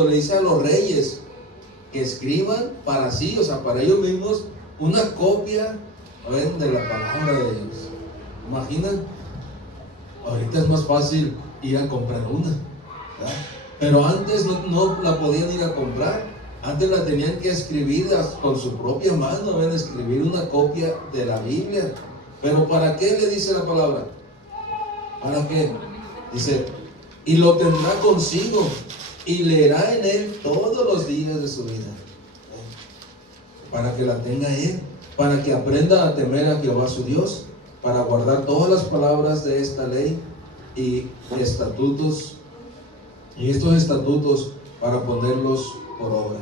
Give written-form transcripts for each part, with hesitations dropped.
cuando le dice a los reyes que escriban para sí, o sea, para ellos mismos, una copia, ¿ven?, de la palabra de Dios. ¿Imaginan? Ahorita es más fácil ir a comprar una, ¿verdad? Pero antes no la podían ir a comprar. Antes la tenían que escribir con su propia mano, ¿ven?, escribir una copia de la Biblia. Pero ¿para qué le dice la palabra? ¿Para qué? Dice, y lo tendrá consigo y leerá en él todos los días de su vida. Para que la tenga él, para que aprenda a temer a Jehová su Dios, para guardar todas las palabras de esta ley y estatutos, y estos estatutos para ponerlos por obra.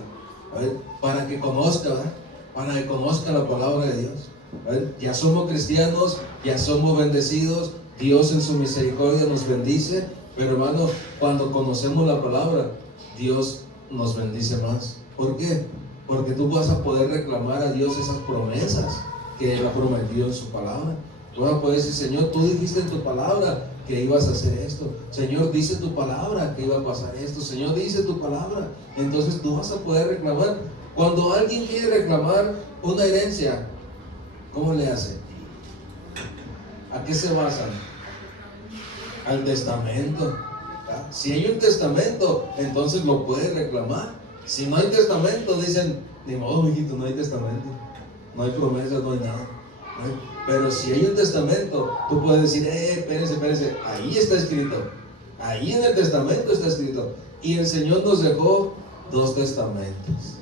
A ver, para que conozca, ¿verdad? Para que conozca la palabra de Dios. A ver, ya somos cristianos, ya somos bendecidos, Dios en su misericordia nos bendice, pero hermano, cuando conocemos la palabra, Dios nos bendice más. ¿Por qué? Porque tú vas a poder reclamar a Dios esas promesas que Él ha prometido en su palabra. Tú vas a poder decir, Señor, tú dijiste en tu palabra que ibas a hacer esto. Señor, dice tu palabra que iba a pasar esto. Señor, dice tu palabra. Entonces tú vas a poder reclamar. Cuando alguien quiere reclamar una herencia, ¿cómo le hace? ¿A qué se basan? Al testamento. Si hay un testamento, entonces lo puede reclamar. Si no hay testamento, dicen, ni modo, mijito, no hay testamento, no hay promesas, no hay nada. Pero si hay un testamento, tú puedes decir, espérese, ahí está escrito, ahí en el testamento está escrito. Y el Señor nos dejó 2 testamentos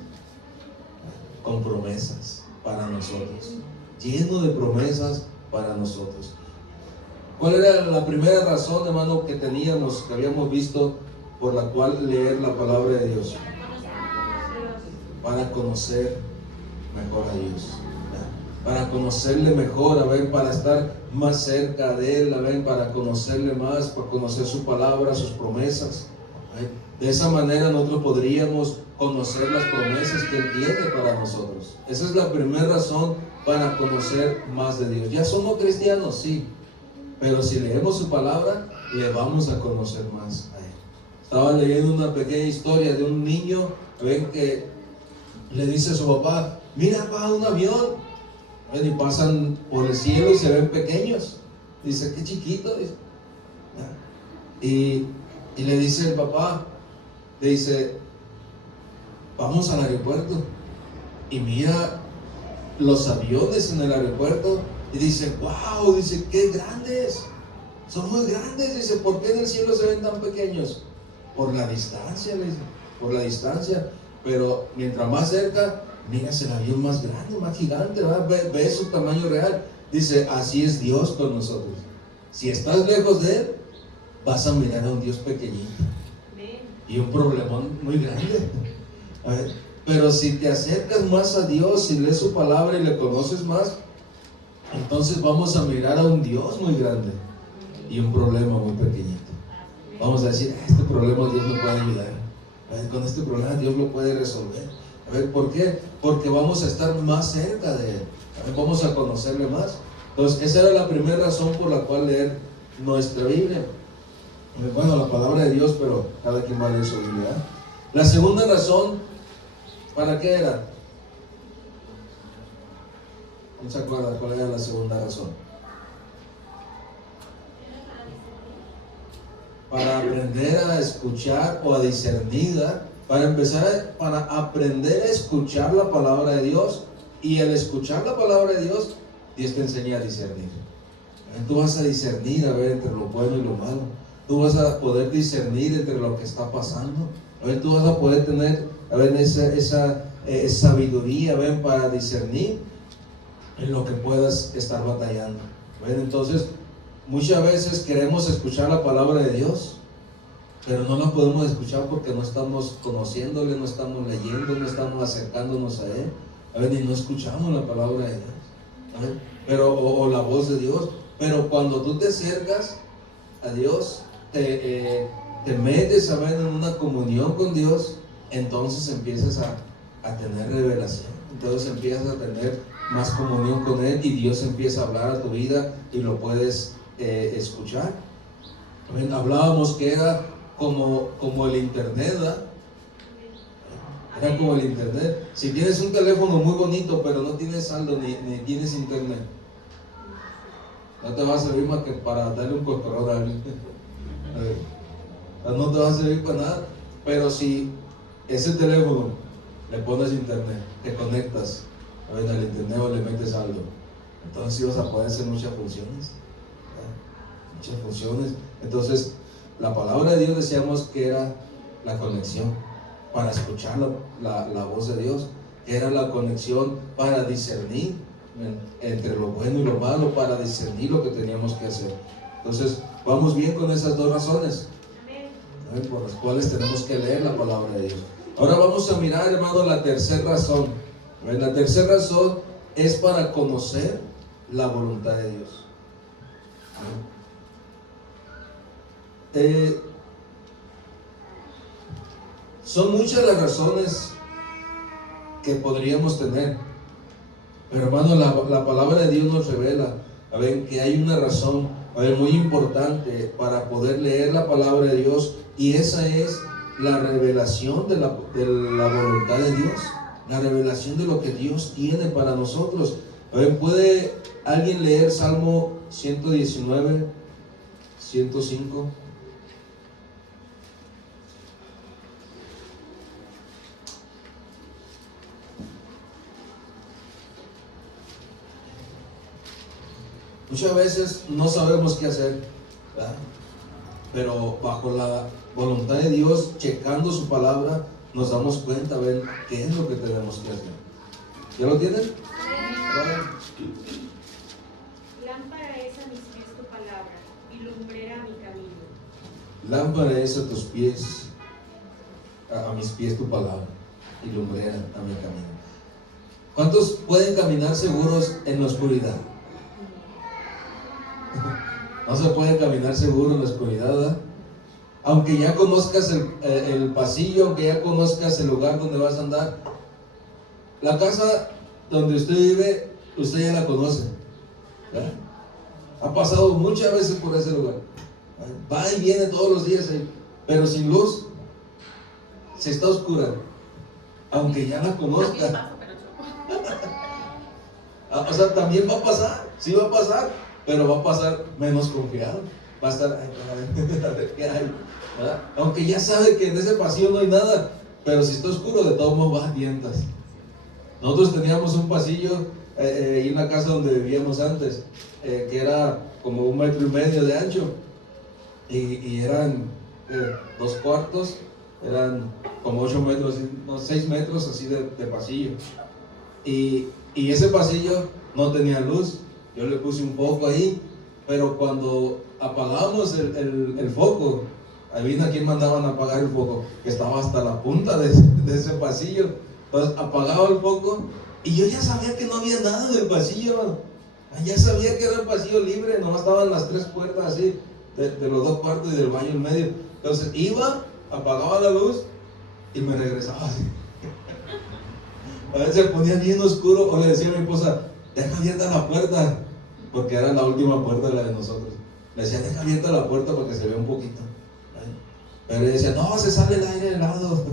con promesas para nosotros, lleno de promesas para nosotros. ¿Cuál era la primera razón, hermano, que teníamos, que habíamos visto, por la cual leer la palabra de Dios? Para conocer mejor a Dios, para conocerle mejor, a ver, para estar más cerca de Él, a ver, para conocerle más, para conocer su palabra, sus promesas. De esa manera nosotros podríamos conocer las promesas que Él tiene para nosotros. Esa es la primera razón para conocer más de Dios. Ya somos cristianos, sí, pero si leemos su palabra, le vamos a conocer más a Él. Estaba leyendo una pequeña historia de un niño, ven, que le dice a su papá, mira, papá, un avión. Y pasan por el cielo y se ven pequeños. Dice, qué chiquito. Dice. Y le dice el papá, le dice, vamos al aeropuerto y mira los aviones en el aeropuerto. Y dice, wow, dice, qué grandes, son muy grandes. Dice, ¿por qué en el cielo se ven tan pequeños? Por la distancia, le dice, por la distancia. Pero mientras más cerca, miras el avión más grande, más gigante, ¿verdad? Ves su tamaño real. Dice, así es Dios con nosotros. Si estás lejos de Él, vas a mirar a un Dios pequeñito y un problemón muy grande. A ver, pero si te acercas más a Dios, si lees su palabra y le conoces más, entonces vamos a mirar a un Dios muy grande y un problema muy pequeñito. Vamos a decir, este problema Dios me puede ayudar. A ver, con este problema Dios lo puede resolver. A ver, ¿por qué? Porque vamos a estar más cerca de Él. A ver, vamos a conocerle más. Entonces, esa era la primera razón por la cual leer nuestra Biblia. Bueno, la palabra de Dios, pero cada quien va a leer su Biblia. La segunda razón, ¿para qué era? ¿No se acuerda cuál era la segunda razón? Para aprender a escuchar o a discernir, para empezar, para aprender a escuchar la palabra de Dios. Y al escuchar la palabra de Dios, Dios te enseña a discernir. Tú vas a discernir, a ver, entre lo bueno y lo malo. Tú vas a poder discernir entre lo que está pasando. A ver, tú vas a poder tener, a ver, esa sabiduría, a ver, para discernir en lo que puedas estar batallando. A ver, entonces, muchas veces queremos escuchar la palabra de Dios, pero no la podemos escuchar porque no estamos conociéndole, no estamos leyendo, no estamos acercándonos a Él. A ver, y no escuchamos la palabra de Dios. A ver, pero, o la voz de Dios. Pero cuando tú te acercas a Dios, te metes, a ver, en una comunión con Dios, entonces empiezas a tener revelación. Entonces empiezas a tener más comunión con Él y Dios empieza a hablar a tu vida y lo puedes escuchar. Hablábamos que era como el internet, ¿verdad? Era como el internet. Si tienes un teléfono muy bonito, pero no tienes saldo ni tienes internet, no te va a servir más que para darle un coscorrón a alguien. No te va a servir para nada. Pero si ese teléfono le pones internet, te conectas al internet o le metes algo, entonces sí vas a poder hacer muchas funciones. Muchas funciones. Entonces, la palabra de Dios decíamos que era la conexión para escuchar la voz de Dios, que era la conexión para discernir entre lo bueno y lo malo, para discernir lo que teníamos que hacer. Entonces, vamos bien con esas dos razones, ¿no?, por las cuales tenemos que leer la palabra de Dios. Ahora vamos a mirar, hermano, la tercera razón. La tercera razón es para conocer la voluntad de Dios. Son muchas las razones que podríamos tener, pero hermano, la palabra de Dios nos revela, que hay una razón, muy importante para poder leer la palabra de Dios, y esa es la revelación de la voluntad de Dios, la revelación de lo que Dios tiene para nosotros. ¿Puede alguien leer Salmo 119, 105? Muchas veces no sabemos qué hacer, ¿verdad? Pero bajo la voluntad de Dios, checando su palabra, nos damos cuenta, ven, qué es lo que tenemos que hacer. ¿Ya lo tienen? Lámpara es a mis pies tu palabra y lumbrera a mi camino. Lámpara es a tus pies, a mis pies tu palabra y lumbrera a mi camino. ¿Cuántos pueden caminar seguros en la oscuridad? No se puede caminar seguro en la oscuridad, ¿verdad? Aunque ya conozcas el pasillo, aunque ya conozcas el lugar donde vas a andar. La casa donde usted vive, usted ya la conoce, ¿verdad? Ha pasado muchas veces por ese lugar. Va y viene todos los días ahí, pero sin luz, si está oscura, aunque ya la conozca. O sea, también va a pasar, sí va a pasar, pero va a pasar menos confiado. Va a estar, a ver qué hay, ¿verdad? Aunque ya sabe que en ese pasillo no hay nada, pero si está oscuro, de todos modos va a tientas. Nosotros teníamos un pasillo en la casa donde vivíamos antes, que era como 1,5 metros de ancho, y eran 2 cuartos, eran como 8 metros, no, 6 metros así de pasillo. Y ese pasillo no tenía luz. Yo le puse un foco ahí, pero cuando apagamos el foco, adivina quién mandaban a apagar el foco, que estaba hasta la punta de ese pasillo. Entonces apagaba el foco y yo ya sabía que no había nada en el pasillo. Ya sabía que era el pasillo libre, nomás estaban las 3 puertas así, de los 2 cuartos y del baño en medio. Entonces iba, apagaba la luz y me regresaba así. A veces se ponía bien oscuro, o le decía a mi esposa, deja abierta la puerta, porque era la última puerta de la de nosotros. Le decía, deja abierta la puerta para que se vea un poquito. Pero ella decía, no, se sale el aire helado.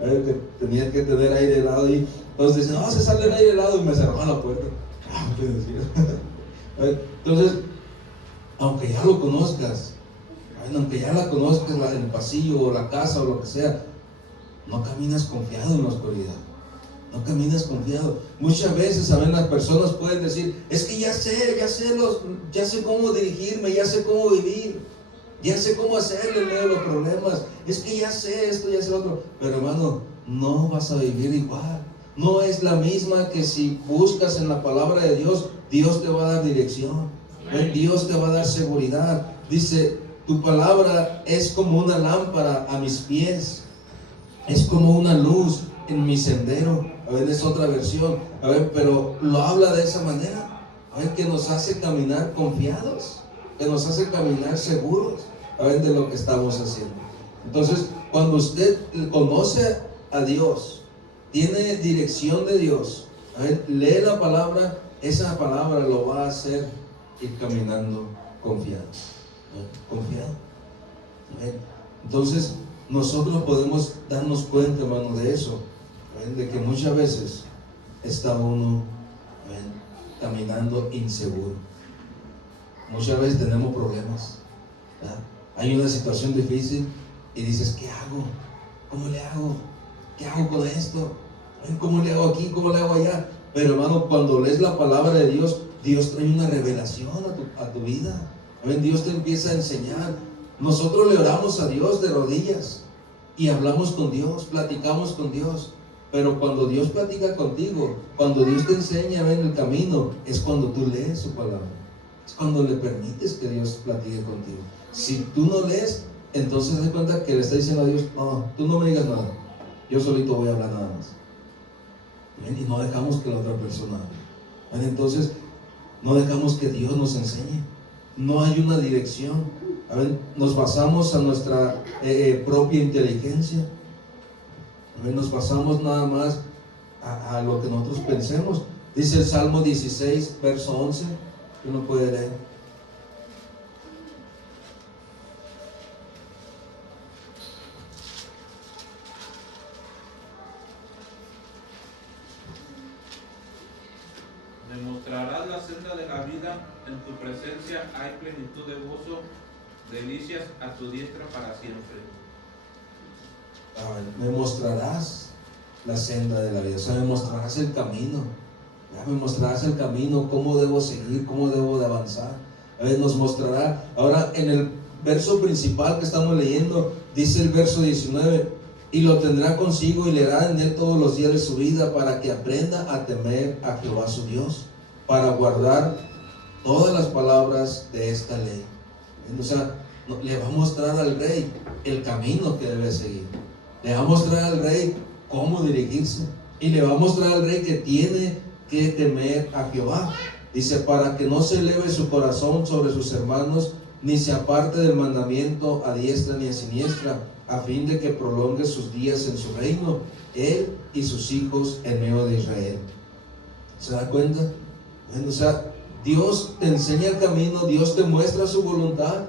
Que tenía que tener aire helado ahí. Entonces dice, no, se sale el aire helado, y me cerraba la puerta. Entonces, aunque ya lo conozcas, aunque ya la conozcas, el pasillo o la casa o lo que sea, no caminas confiado en la oscuridad. No caminas confiado. Muchas veces, ¿saben? Las personas pueden decir, es que ya sé cómo dirigirme, ya sé cómo vivir, ya sé cómo hacerle en medio de los problemas, es que ya sé esto, ya sé lo otro. Pero hermano, no vas a vivir igual. No es la misma que si buscas en la palabra de Dios, Dios te va a dar dirección, Dios te va a dar seguridad. Dice, tu palabra es como una lámpara a mis pies, es como una luz en mi sendero. A ver, es otra versión, pero lo habla de esa manera, que nos hace caminar confiados, que nos hace caminar seguros, de lo que estamos haciendo. Entonces, cuando usted conoce a Dios, tiene dirección de Dios, lee la palabra, esa palabra lo va a hacer ir caminando confiado, confiado. Entonces, nosotros podemos darnos cuenta, hermano, de eso. ¿ven? De que muchas veces está uno, ¿ven?, caminando inseguro. Muchas veces tenemos problemas, ¿verdad? Hay una situación difícil y dices, ¿qué hago? ¿Cómo le hago? ¿Qué hago con esto? ¿Cómo le hago aquí? ¿Cómo le hago allá? Pero hermano, cuando lees la palabra de Dios, Dios trae una revelación a tu vida. Dios te empieza a enseñar. Nosotros le oramos a Dios de rodillas y hablamos con Dios, platicamos con Dios. Pero cuando Dios platica contigo, cuando Dios te enseña el camino, es cuando tú lees su palabra. Es cuando le permites que Dios platique contigo. Si tú no lees, entonces te das cuenta que le está diciendo a Dios, no, tú no me digas nada, yo solito voy a hablar nada más. Y no dejamos que la otra persona hable. Entonces no dejamos que Dios nos enseñe. No hay una dirección. Nos basamos a nuestra propia inteligencia. Nos basamos nada más a lo que nosotros pensemos. Dice el Salmo 16, verso 11. Uno puede leer. Me mostrarás la senda de la vida, en tu presencia hay plenitud de gozo, delicias a tu diestra para siempre. Me mostrarás la senda de la vida, o sea, me mostrarás el camino, me mostrarás el camino, cómo debo seguir, cómo debo de avanzar. Nos mostrará. Ahora, en el verso principal que estamos leyendo, dice el verso 19, y lo tendrá consigo y leerá en él todos los días de su vida, para que aprenda a temer a Jehová su Dios, para guardar todas las palabras de esta ley. O sea, le va a mostrar al rey el camino que debe seguir, le va a mostrar al rey cómo dirigirse, y le va a mostrar al rey que tiene que temer a Jehová. Dice, para que no se eleve su corazón sobre sus hermanos, ni se aparte del mandamiento a diestra ni a siniestra, a fin de que prolongue sus días en su reino, él y sus hijos en medio de Israel. ¿Se da cuenta? O sea, Dios te enseña el camino, Dios te muestra su voluntad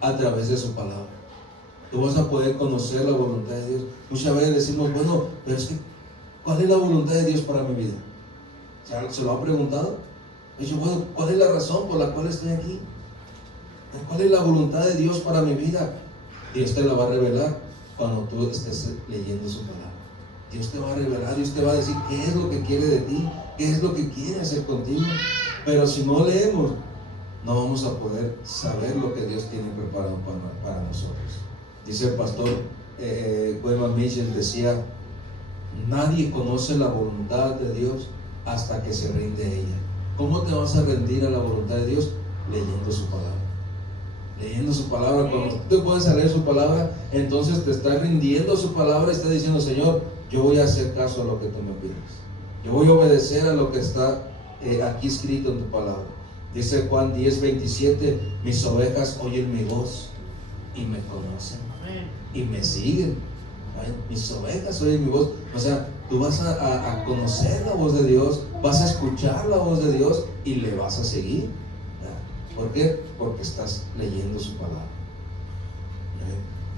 a través de su palabra. Tú vas a poder conocer la voluntad de Dios. Muchas veces decimos, bueno, pero es que, ¿cuál es la voluntad de Dios para mi vida? ¿Se lo ha preguntado? Dice, bueno, ¿cuál es la razón por la cual estoy aquí? ¿Cuál es la voluntad de Dios para mi vida? Dios te la va a revelar cuando tú estés leyendo su palabra. Dios te va a revelar, Dios te va a decir qué es lo que quiere de ti, qué es lo que quiere hacer contigo. Pero si no leemos, no vamos a poder saber lo que Dios tiene preparado para nosotros. Dice el pastor Wayman Mitchell, decía, nadie conoce la voluntad de Dios hasta que se rinde a ella. ¿Cómo te vas a rendir a la voluntad de Dios? Leyendo su palabra. Leyendo su palabra. Cuando tú te pones a leer su palabra, entonces te estás rindiendo a su palabra y estás diciendo, Señor, yo voy a hacer caso a lo que tú me pides. Yo voy a obedecer a lo que está aquí escrito en tu palabra. Dice Juan 10:27, mis ovejas oyen mi voz y me conocen y me siguen. Mis ovejas oyen mi voz. O sea, tú vas a conocer la voz de Dios, vas a escuchar la voz de Dios y le vas a seguir. ¿Por qué? Porque estás leyendo su palabra.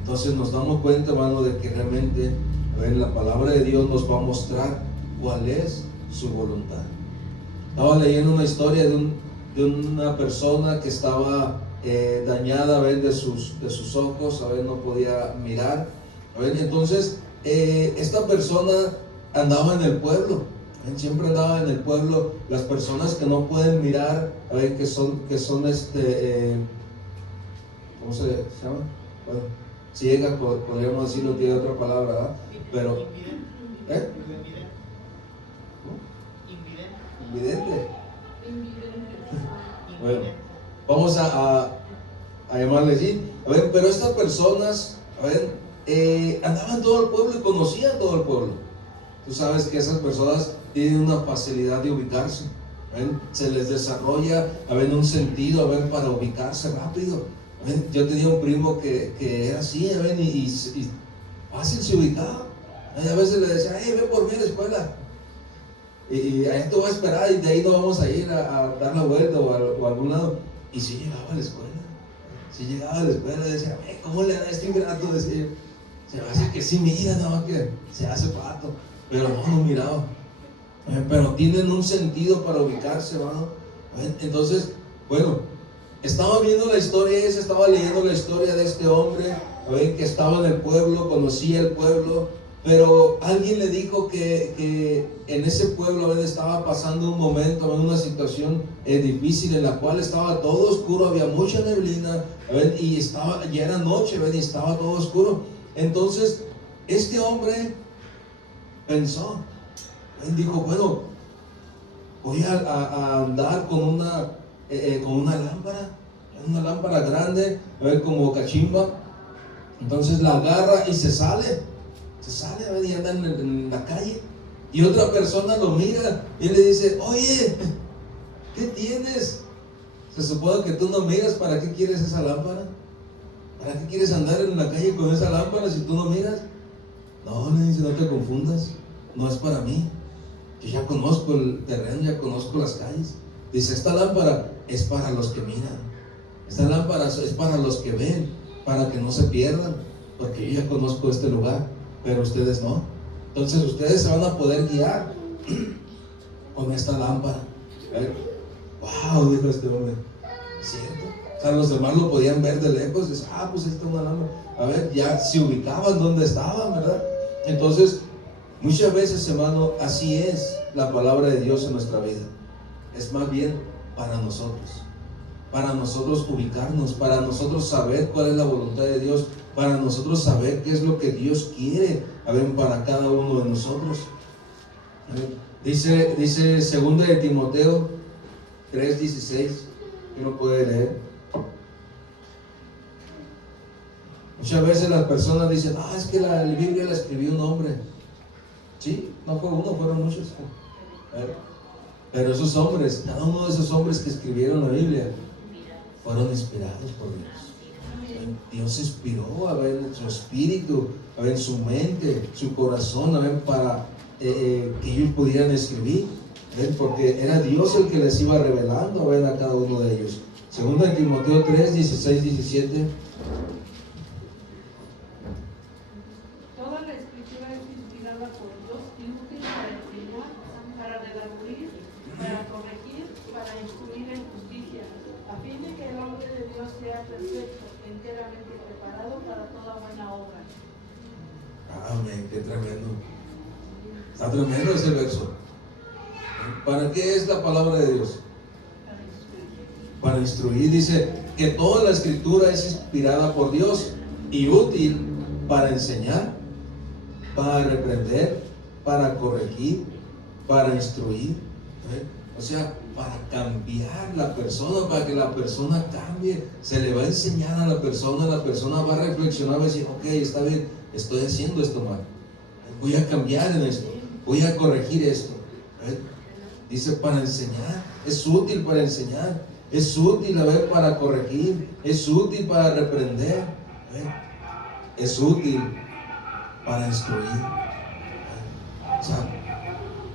Entonces nos damos cuenta, hermano, de que realmente la palabra de Dios nos va a mostrar cuál es su voluntad. Estaba leyendo una historia de una persona que estaba dañada de sus ojos, no podía mirar. Entonces esta persona andaba en el pueblo, siempre andaba en el pueblo. Las personas que no pueden mirar, que son ¿cómo se llama? Bueno, ciega, podríamos decirlo, tiene otra palabra, ¿verdad? Pero invidente. Bueno, vamos a llamarle así. Pero estas personas, andaban en todo el pueblo y conocían todo el pueblo. Tú sabes que esas personas tienen una facilidad de ubicarse. Se les desarrolla un sentido para ubicarse rápido. Yo tenía un primo que era así, y fácil se ubicaba. A veces le decía, ven por mí a la escuela. Y ahí te voy a esperar y de ahí no vamos a ir a dar la vuelta o a algún lado. Y si llegaba a la escuela. Si llegaba a la escuela, decía, ¿cómo le da este ingrato? Decía, se me hace que sí mira, nada más que se hace pato. pero no miraba. Pero tienen un sentido para ubicarse, hermano. Entonces, bueno, estaba viendo la historia esa, estaba leyendo la historia de este hombre, que estaba en el pueblo, conocía el pueblo, pero alguien le dijo que en ese pueblo estaba pasando un momento, una situación difícil en la cual estaba todo oscuro, había mucha neblina, y ya era noche, y estaba todo oscuro. Entonces, este hombre pensó, dijo, bueno, voy a andar con una lámpara grande, como cachimba. Entonces la agarra y se sale, y anda en la calle. Y otra persona lo mira y le dice, oye, ¿qué tienes? Se supone que tú no miras. ¿Para qué quieres esa lámpara? ¿Para qué quieres andar en la calle con esa lámpara si tú no miras? No, le dice, no te confundas, no es para mí. Yo ya conozco el terreno, ya conozco las calles. Dice, esta lámpara es para los que miran. Esta lámpara es para los que ven, para que no se pierdan, porque yo ya conozco este lugar, pero ustedes no. Entonces ustedes se van a poder guiar con esta lámpara. Wow, dijo este hombre, ¿cierto? O sea, los demás lo podían ver de lejos. Dice, pues esta es una lámpara. A ver, ya se ubicaban donde estaban, ¿verdad? Entonces, muchas veces, hermano, así es la palabra de Dios en nuestra vida. Es más bien para nosotros ubicarnos, para nosotros saber cuál es la voluntad de Dios, para nosotros saber qué es lo que Dios quiere, para cada uno de nosotros. Dice 2 de Timoteo 3:16, uno puede leer. Muchas veces las personas dicen, es que la Biblia la escribió un hombre. Sí, no fue uno, fueron muchos. Pero esos hombres, cada uno de esos hombres que escribieron la Biblia, fueron inspirados por Dios. Dios inspiró su espíritu, su mente, su corazón, para que ellos pudieran escribir, porque era Dios el que les iba revelando a cada uno de ellos. 2 de Timoteo 3:16, 17. Toda la escritura es inspirada por Dios y útil para enseñar, para redarguir, para corregir, para instruir en justicia, a fin de que el hombre de Dios sea perfecto, enteramente preparado para toda buena obra. Amén, qué tremendo. Está tremendo ese verso. ¿Para qué es la palabra de Dios? Para instruir. Dice que toda la escritura es inspirada por Dios y útil para enseñar, para reprender, para corregir, para instruir. O sea, para cambiar la persona, para que la persona cambie. Se le va a enseñar a la persona va a reflexionar, va a decir, ok, está bien, estoy haciendo esto mal, voy a cambiar en esto, voy a corregir esto. Dice para enseñar, es útil para enseñar, es útil para corregir, es útil para reprender, es útil para instruir. O sea,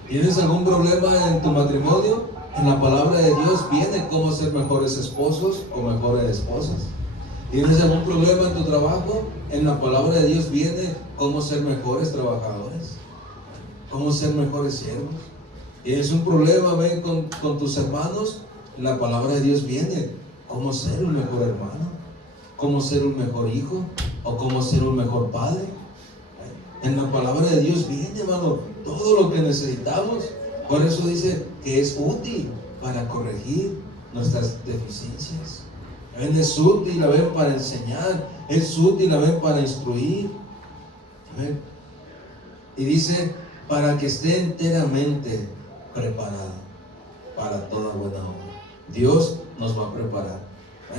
¿tienes algún problema en tu matrimonio? En la palabra de Dios viene cómo ser mejores esposos o mejores esposas. ¿Tienes algún problema en tu trabajo? En la palabra de Dios viene cómo ser mejores trabajadores, cómo ser mejores siervos. ¿Tienes un problema con tus hermanos? En la palabra de Dios viene cómo ser un mejor hermano, cómo ser un mejor hijo o cómo ser un mejor padre. En la palabra de Dios viene, hermano, todo lo que necesitamos. Por eso dice que es útil para corregir nuestras deficiencias. Es útil para enseñar, es útil para instruir. Y dice para que esté enteramente preparado para toda buena obra. Dios nos va a preparar.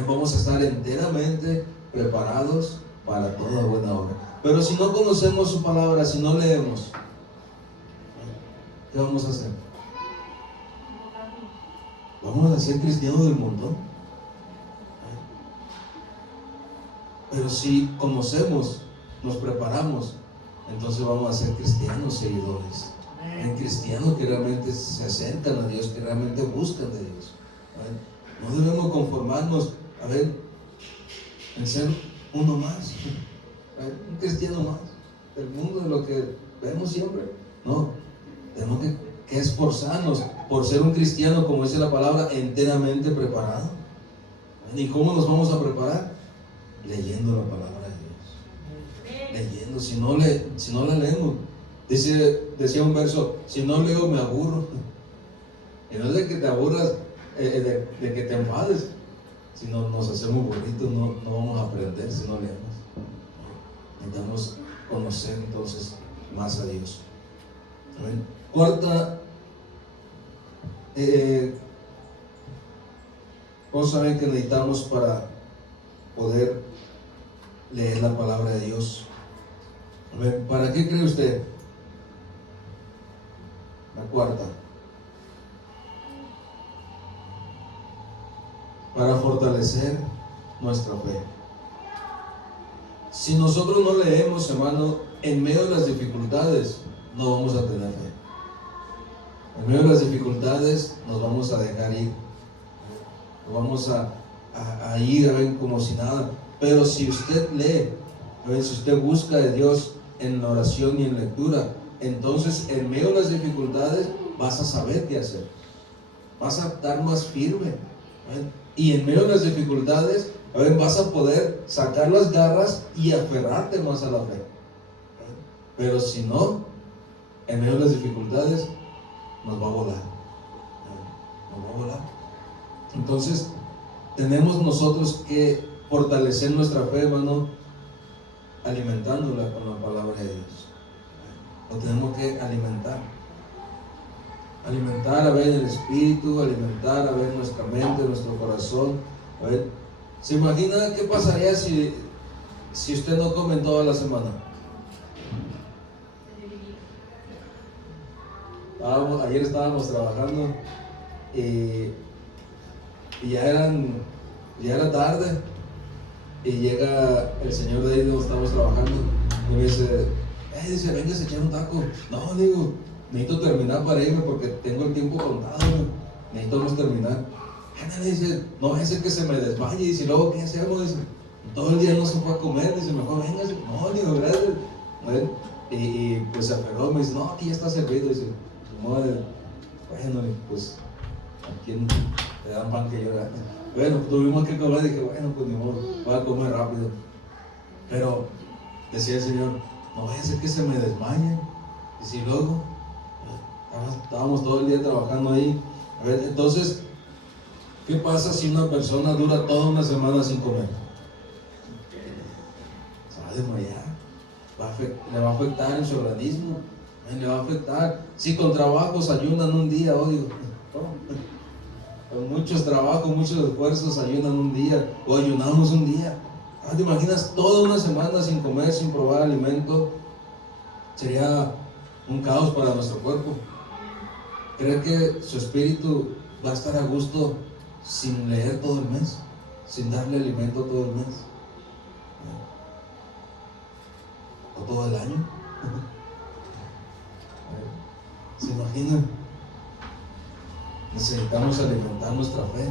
Vamos a estar enteramente preparados para toda buena obra. Pero si no conocemos su palabra, si no leemos, ¿qué vamos a hacer? ¿Vamos a ser cristianos del mundo? Pero si conocemos, nos preparamos, entonces vamos a ser cristianos seguidores. Cristianos que realmente se acercan a Dios, que realmente buscan de Dios. No debemos conformarnos en ser uno más, un cristiano más del mundo, de lo que vemos siempre. No, tenemos que esforzarnos por ser un cristiano, como dice la palabra, enteramente preparado. ¿Y cómo nos vamos a preparar? Leyendo la palabra de Dios. Leyendo, si no la leemos. Decía un verso, si no leo me aburro. Y no es de que te aburras, de que te enfades, sino nos hacemos burritos, no vamos a aprender si no leemos. Necesitamos conocer entonces más a Dios. Amén. Cuarta cosa que necesitamos para poder leer la palabra de Dios. Amén. ¿Para qué cree usted? La cuarta. Para fortalecer nuestra fe. Si nosotros no leemos, hermano, en medio de las dificultades, no vamos a tener fe. En medio de las dificultades nos vamos a dejar ir. Nos vamos a ir, ¿ven? Como si nada. Pero si usted lee, ¿ven? Si usted busca de Dios en la oración y en lectura, entonces en medio de las dificultades vas a saber qué hacer. Vas a estar más firme. ¿Ven? Y en medio de las dificultades, ¿ven? Vas a poder sacar las garras y aferrarte más a la fe. ¿Ven? Pero si no, en medio de las dificultades, nos va a volar. Nos va a volar. Entonces, tenemos nosotros que fortalecer nuestra fe, hermano, alimentándola con la palabra de Dios. Lo tenemos que alimentar. Alimentar, a ver, el espíritu, alimentar, a ver, nuestra mente, nuestro corazón. A ver, ¿se imagina qué pasaría si usted no come en toda la semana? Ayer estábamos trabajando y ya era tarde y llega el señor de ahí donde estamos trabajando y me dice, venga a echar un taco. No, digo, necesito terminar para irme porque tengo el tiempo contado, necesitamos terminar. Le dice, no va a ser que se me desmaye. Y si luego, ¿qué hacemos? Dice, todo el día no se fue a comer. Dice, mejor venga. No, digo, gracias. Y pues se aferró, me dice, no, aquí ya está servido. Dice, bueno, pues a quién le dan pan que llora. Bueno, tuvimos que comer. Dije, bueno, pues ni modo, voy a comer rápido. Pero decía el Señor, no vaya a ser que se me desmaye. Y si luego, estábamos todo el día trabajando ahí. A ver, entonces, ¿qué pasa si una persona dura toda una semana sin comer? Se va a desmayar. Le va a afectar en su organismo. Le va a afectar. Si con trabajos ayunan un día, odio. Con muchos trabajos, muchos esfuerzos ayunan un día. O ayunamos un día. ¿Te imaginas toda una semana sin comer, sin probar alimento? Sería un caos para nuestro cuerpo. ¿Cree que su espíritu va a estar a gusto sin leer todo el mes? Sin darle alimento todo el mes. ¿O todo el año? ¿Se imaginan? Necesitamos alimentar nuestra fe.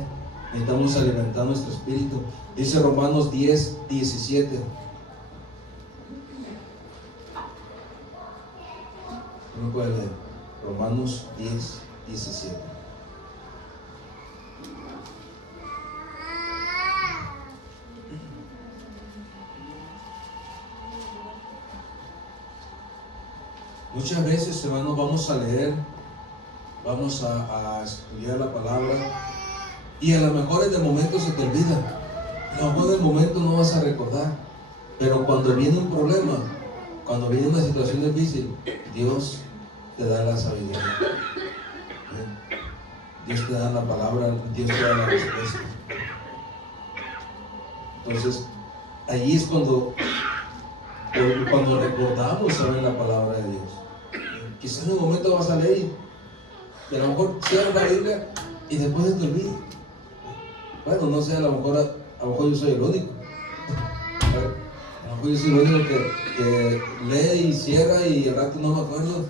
Necesitamos alimentar nuestro espíritu. Dice Romanos 10:17. ¿No puede leer? Romanos 10:17. Muchas veces, hermanos, vamos a leer, vamos a estudiar la palabra y a lo mejor en el momento se te olvida. A lo mejor en el momento no vas a recordar. Pero cuando viene un problema, cuando viene una situación difícil, Dios te da la sabiduría. Dios te da la palabra, Dios te da la respuesta. Entonces, ahí es cuando recordamos saber la palabra de Dios. Quizás en un momento vas a leer y a lo mejor cierras la Biblia y después se te olvida. Bueno, no sé, a lo mejor yo soy el único. A lo mejor yo soy el único que lee y cierra y al rato no me acuerdo.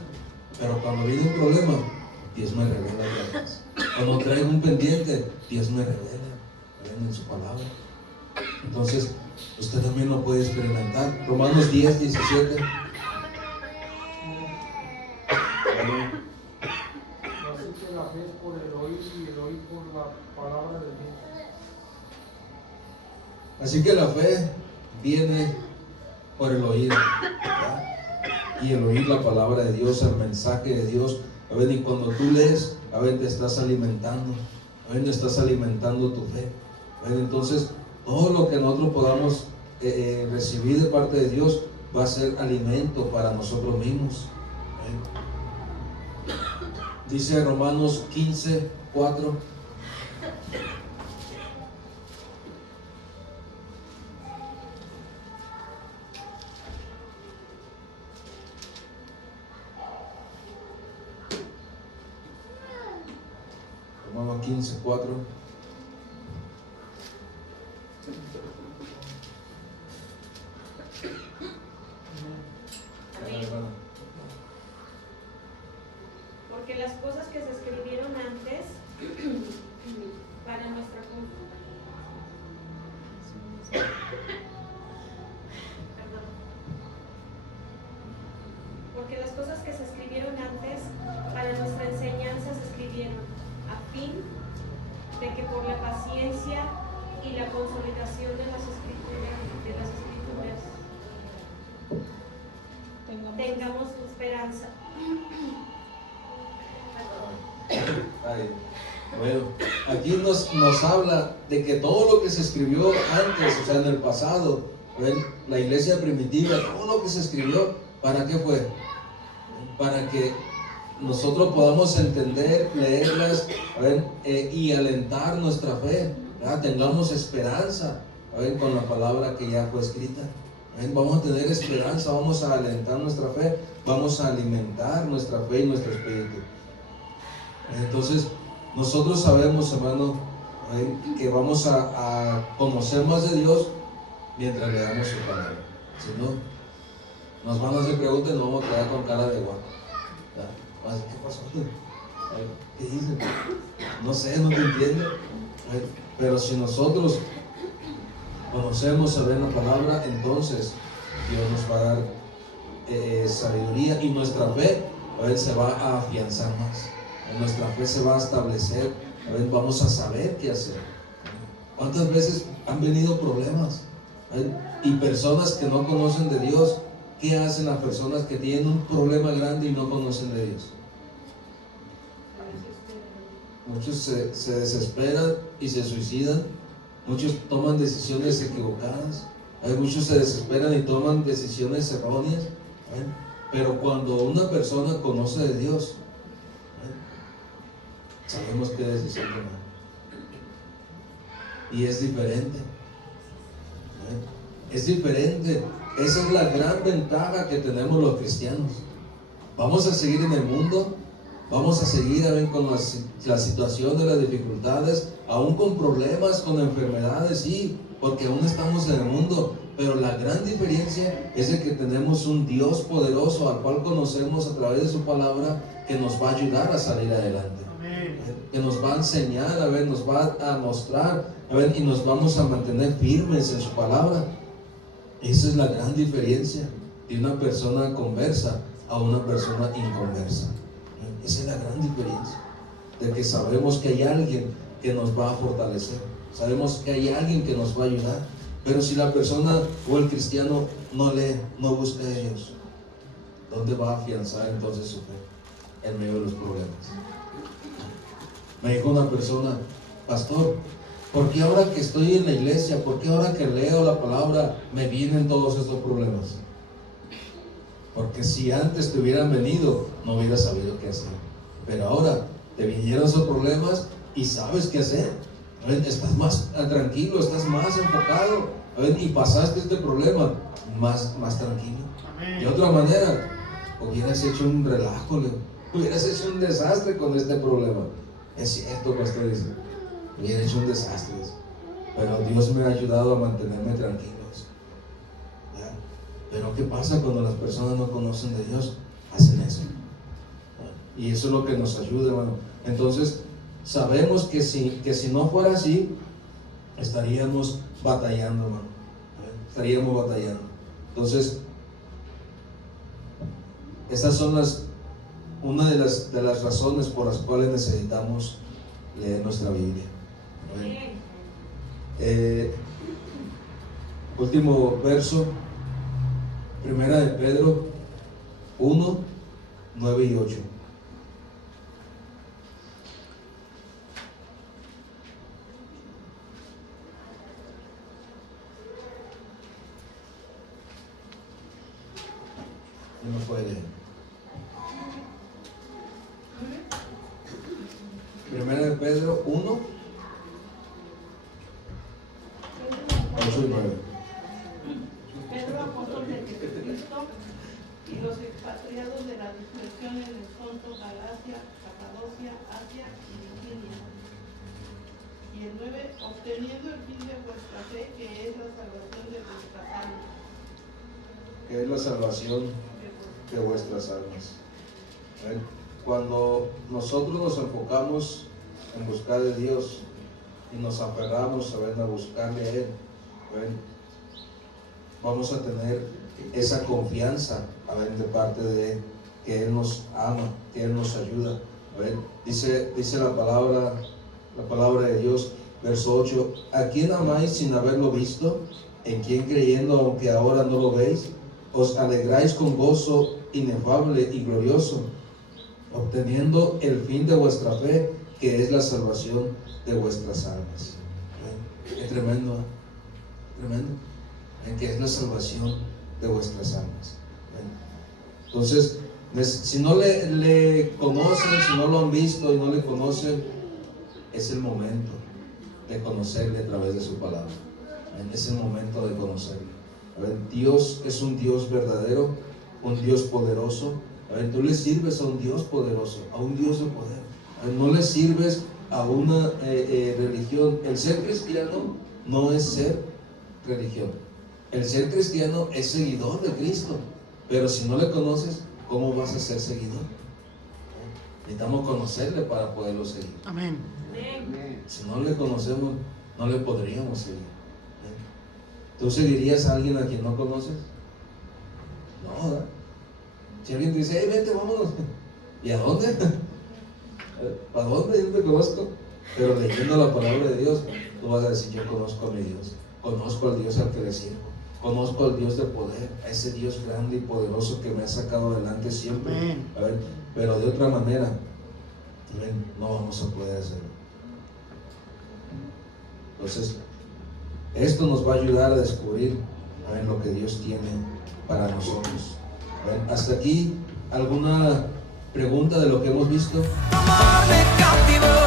Pero cuando viene un problema, Dios me revela otra vez. Cuando traigo un pendiente, Dios me revela en su palabra. Entonces, usted también lo puede experimentar. Romanos 10:17. la fe es por el oír y el oír por la palabra de Dios. Así que la fe viene por el oír, ¿verdad? Y el oír la palabra de Dios, el mensaje de Dios. A ver, y cuando tú lees, a ver, te estás alimentando, a ver, te estás alimentando tu fe. A ver, entonces, todo lo que nosotros podamos recibir de parte de Dios va a ser alimento para nosotros mismos. Dice Romanos 15:4. Romanos 15:4. Amén. Porque las cosas que se escribieron antes para nuestra Porque las cosas que se escribieron antes para nuestra enseñanza se escribieron a fin de que por la paciencia y la consolidación de las escrituras tengamos esperanza. Ay, bueno, aquí nos habla de que todo lo que se escribió antes, o sea, en el pasado, ¿ven? La iglesia primitiva, todo lo que se escribió, ¿para qué fue? Para que nosotros podamos entender, leerlas, ¿ven? Y alentar nuestra fe, ¿verdad? Tengamos esperanza, ¿ven? Con la palabra que ya fue escrita. ¿Ven? Vamos a tener esperanza, vamos a alentar nuestra fe, vamos a alimentar nuestra fe y nuestro espíritu. Entonces, nosotros sabemos, hermano, que vamos a conocer más de Dios mientras leamos su palabra. Si no, nos van a hacer preguntas y nos vamos a quedar con cara de guapo. ¿Qué pasó? ¿Qué dice? No sé, no te entiendo. Pero si nosotros conocemos, sabemos la palabra, entonces Dios nos va a dar sabiduría y nuestra fe se va a afianzar más. Nuestra fe se va a establecer, vamos a saber qué hacer. ¿Cuántas veces han venido problemas? Y personas que no conocen de Dios, ¿qué hacen las personas que tienen un problema grande y no conocen de Dios? Muchos se desesperan y se suicidan. Muchos toman decisiones equivocadas. Muchos se desesperan y toman decisiones erróneas. Pero cuando una persona conoce de Dios, sabemos qué decisión tomar. Y es diferente. Es diferente. Esa es la gran ventaja que tenemos los cristianos. Vamos a seguir en el mundo, vamos a seguir con la situación de las dificultades, aún con problemas, con enfermedades, sí, porque aún estamos en el mundo. Pero la gran diferencia es de que tenemos un Dios poderoso al cual conocemos a través de su palabra, que nos va a ayudar a salir adelante. Que nos va a enseñar, nos va a mostrar, y nos vamos a mantener firmes en su palabra. Esa es la gran diferencia de una persona conversa a una persona inconversa. Esa es la gran diferencia, de que sabemos que hay alguien que nos va a fortalecer, sabemos que hay alguien que nos va a ayudar. Pero si la persona o el cristiano no lee, no busca a Dios, ¿dónde va a afianzar entonces su fe? En medio de los problemas. Me dijo una persona: pastor, ¿por qué ahora que estoy en la iglesia, por qué ahora que leo la palabra me vienen todos estos problemas? Porque si antes te hubieran venido, no hubieras sabido qué hacer. Pero ahora te vinieron esos problemas y sabes qué hacer. Estás más tranquilo, estás más enfocado, y pasaste este problema más tranquilo. De otra manera, hubieras hecho un relajo, hubieras hecho un desastre con este problema. Es cierto, pastor, dice, hubiera hecho un desastre, pero Dios me ha ayudado a mantenerme tranquilos. ¿Ya? Pero ¿qué pasa cuando las personas no conocen de Dios? Hacen eso. ¿Ya? Y eso es lo que nos ayuda, hermano. Entonces, sabemos que si no fuera así, estaríamos batallando, hermano. Estaríamos batallando. Entonces, estas son una de las razones por las cuales necesitamos leer nuestra Biblia. Último verso, Primera de Pedro 1, 9 y 8. No puede leer. Primera de Pedro 1, 8 y 9. Pedro, apóstol de Jesucristo, y los expatriados de la dispersión en el Ponto, Galacia, Capadocia, Asia y Bitinia. Y el 9, obteniendo el fin de vuestra fe, que es la salvación de vuestras almas. Que es la salvación de vuestras almas. ¿Ven? Cuando nosotros nos enfocamos en buscar de Dios y nos aferramos a buscarle a Él, ¿ven? Vamos a tener esa confianza de parte de Él, que Él nos ama, que Él nos ayuda. ¿Ven? Dice la palabra de Dios, verso 8: ¿a quién amáis sin haberlo visto? ¿En quién creyendo, aunque ahora no lo veis, os alegráis con gozo inefable y glorioso, obteniendo el fin de vuestra fe, que es la salvación de vuestras almas? ¿Ven? Es tremendo, tremendo, ¿ven? Que es la salvación de vuestras almas. ¿Ven? Entonces, si no le conocen, si no lo han visto y no le conocen, es el momento de conocerle a través de su palabra. ¿Ven? Es el momento de conocerle. Dios es un Dios verdadero, un Dios poderoso. Tú le sirves a un Dios poderoso, a un Dios de poder. No le sirves a una religión. El ser cristiano no es ser religión. El ser cristiano es seguidor de Cristo. Pero si no le conoces, ¿cómo vas a ser seguidor? Necesitamos conocerle para poderlo seguir. Amén. Si no le conocemos, no le podríamos seguir. ¿Tú seguirías a alguien a quien no conoces? No, ¿verdad? Si alguien te dice, hey, vente, vámonos. ¿Y a dónde? ¿Para dónde? Yo no te conozco. Pero leyendo la palabra de Dios, tú vas a decir, yo conozco a mi Dios. Conozco al Dios al que le sirvo. Conozco al Dios de poder, a ese Dios grande y poderoso que me ha sacado adelante siempre. Amén. A ver, pero de otra manera, no vamos a poder hacerlo. Entonces, esto nos va a ayudar a descubrir lo que Dios tiene para nosotros. Hasta aquí, ¿alguna pregunta de lo que hemos visto? Tu amor me cautivó.